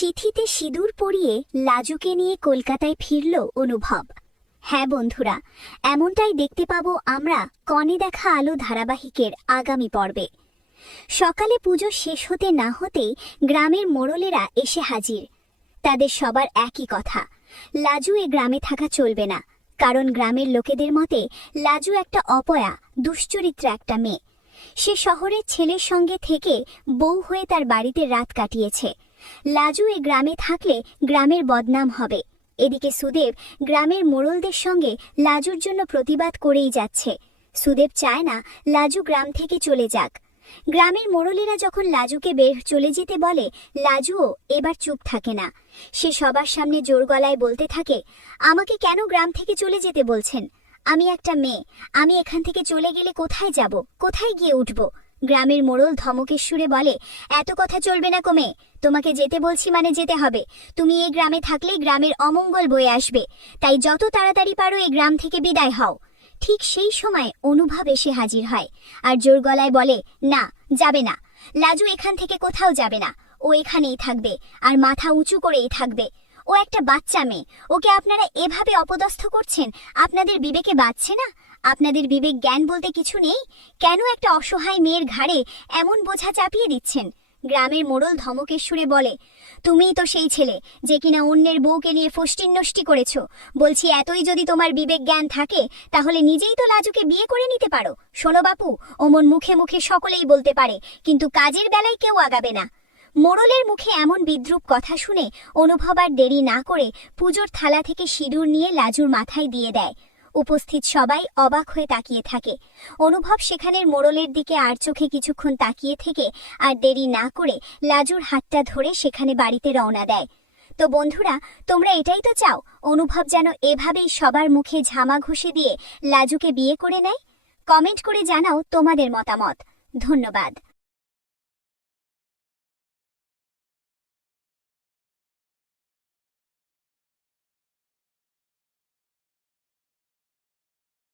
সিঁথিতে সিঁদুর পরিয়ে লাজুকে নিয়ে কলকাতায় ফিরল অনুভব। হ্যাঁ বন্ধুরা, এমনটাই দেখতে পাবো আমরা কনে দেখা আলো ধারাবাহিকের আগামী পর্বে। সকালে পুজো শেষ হতে না হতেই গ্রামের মোড়লেরা এসে হাজির। তাদের সবার একই কথা, লাজু এ গ্রামে থাকা চলবে না, কারণ গ্রামের লোকেদের মতে লাজু একটা অপয়া দুশ্চরিত্রা একটা মেয়ে। সে শহরের ছেলের সঙ্গে থেকে বউ হয়ে তার বাড়িতে রাত কাটিয়েছে। লাজু এ গ্রামে থাকলে গ্রামের বদনাম হবে। এদিকে সুদেব গ্রামের মোড়লদের সঙ্গে লাজুর জন্য প্রতিবাদ করেই যাচ্ছে। সুদেব চায় না লাজু গ্রাম থেকে চলে যাক। গ্রামের মোড়লেরা যখন লাজুকে বের চলে যেতে বলে, লাজুও এবার চুপ থাকে না। সে সবার সামনে জোর গলায় বলতে থাকে, আমাকে কেন গ্রাম থেকে চলে যেতে বলছেন? আমি একটা মেয়ে, আমি এখান থেকে চলে গেলে কোথায় যাব, কোথায় গিয়ে উঠব? গ্রামের মোড়ল ধমকের সুরে বলে, এত কথা চলবে না কমে, তোমাকে যেতে বলছি মানে যেতে হবে। তুমি এই গ্রামে থাকলে গ্রামের অমঙ্গল বয়ে আসবে, তাই যত তাড়াতাড়ি পারো এই গ্রাম থেকে বিদায় হও। ঠিক সেই সময় অনুভব এসে হাজির হয় আর জোর গলায় বলে, না, যাবে না। লাজু এখান থেকে কোথাও যাবে না, ও এখানেই থাকবে আর মাথা উঁচু করেই থাকবে। ও একটা বাচ্চা মেয়ে, ওকে আপনারা এভাবে অপদস্থ করছেন, আপনাদের বিবেকে বাজছে না? আপনাদের বিবেক জ্ঞান বলতে কিছু নেই? কেন একটা অসহায় মেয়ের ঘাড়ে এমন বোঝা চাপিয়ে দিচ্ছেন? গ্রামের মোড়ল ধমকের সুরে বলে, তুমিই তো সেই ছেলে যে কিনা অন্যের বউকে নিয়ে ফষ্টিন নষ্টি করেছ। বলছি, এতই যদি তোমার বিবেক জ্ঞান থাকে তাহলে নিজেই তো লাজুকে বিয়ে করে নিতে পারো। শোনো বাপু, ওমন মুখে মুখে সকলেই বলতে পারে, কিন্তু কাজের বেলায় কেউ আগাবে না। মোড়লের মুখে এমন বিদ্রূপ কথা শুনে অনুভব আর দেরি না করে পুজোর থালা থেকে সিঁদুর নিয়ে লাজুর মাথায় দিয়ে দেয়। উপস্থিত সবাই অবাক হয়ে তাকিয়ে থাকে। অনুভব সেখানের মোড়লের দিকে আর চোখে কিছুক্ষণ তাকিয়ে থেকে আর দেরি না করে লাজুর হাতটা ধরে সেখানে বাড়িতে রওনা দেয়। তো বন্ধুরা, তোমরা এটাই তো চাও অনুভব যেন এভাবেই সবার মুখে ঝামা ঘষে দিয়ে লাজুকে বিয়ে করে নেয়? কমেন্ট করে জানাও তোমাদের মতামত। ধন্যবাদ।